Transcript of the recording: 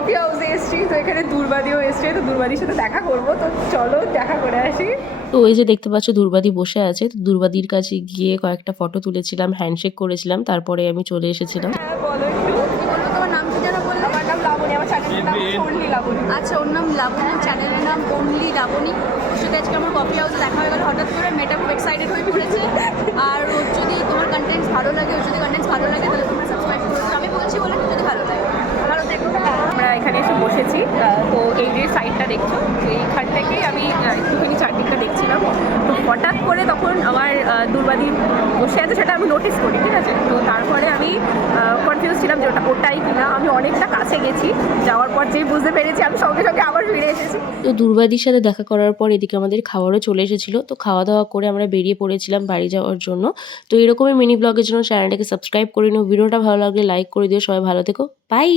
Coffee হাউসে এসেছি, তো এখানে দুর্বাদিও এসছে, তো দুর্বাদির সাথে দেখা করবো, তো চলো দেখা করে আসি। তো ওই যে দেখতে পাচ্ছ দুর্বাদি বসে আছে, তো দুর্বাদির কাছে গিয়ে কয়েকটা ফটো তুলেছিলাম, হ্যান্ডশেক করেছিলাম, তারপরে আমি চলে এসেছিলাম। হ্যাঁ বলো একটু। তোমার নাম কি যেন বললে? আমার নাম লাবণী, আমার চ্যানেলের নাম অনলি লাবণী। আচ্ছা, ওর নাম লাবণী, চ্যানেলের নাম অনলি লাবণী। ওর সাথে আজকে আমার কফি হাউসে দেখা হয়ে গেল হঠাৎ করে। মেয়েটা খুব এক্সাইটেড হয়ে পড়েছে। আর ওর যদি তোমার কন্টেন্টস ভালো লাগে, ওর যদি কন্টেন্টস ভালো লাগে তাহলে তোমরা সাবস্ক্রাইব করো। আমি বলছি বলে যদি ভালো লাগে, ভালো দেখো। আমরা এখানে এসে বসেছি, তো এই যে সাইডটা দেখছো, এইখান থেকেই আমি একটুখানি চারদিকটা দেখছিলাম। তো হঠাৎ করে তখন আমার দুর্বাদি বসে আছে, সেটা আমি নোটিস করি, ঠিক আছে। তো তারপরে আমি কনফিউজ ছিলাম যে ওটাই কিনা। আমি অনেকটা কাছে গেছি, যাওয়ার পর যেই বুঝতে পেরেছি আমি সঙ্গে সঙ্গে আবার ফিরে এসেছি। তো দুর্বাদির সাথে দেখা করার পর এদিকে আমাদের খাবারও চলে এসেছিল, তো খাওয়া দাওয়া করে আমরা বেরিয়ে পড়েছিলাম বাড়ি যাওয়ার জন্য। তো এরকমই মিনি ব্লগের জন্য চ্যানেলটাকে সাবস্ক্রাইব করে নিও। ভিডিওটা ভালো লাগলে লাইক করে দিও। সবাই ভালো থেকো, বাই।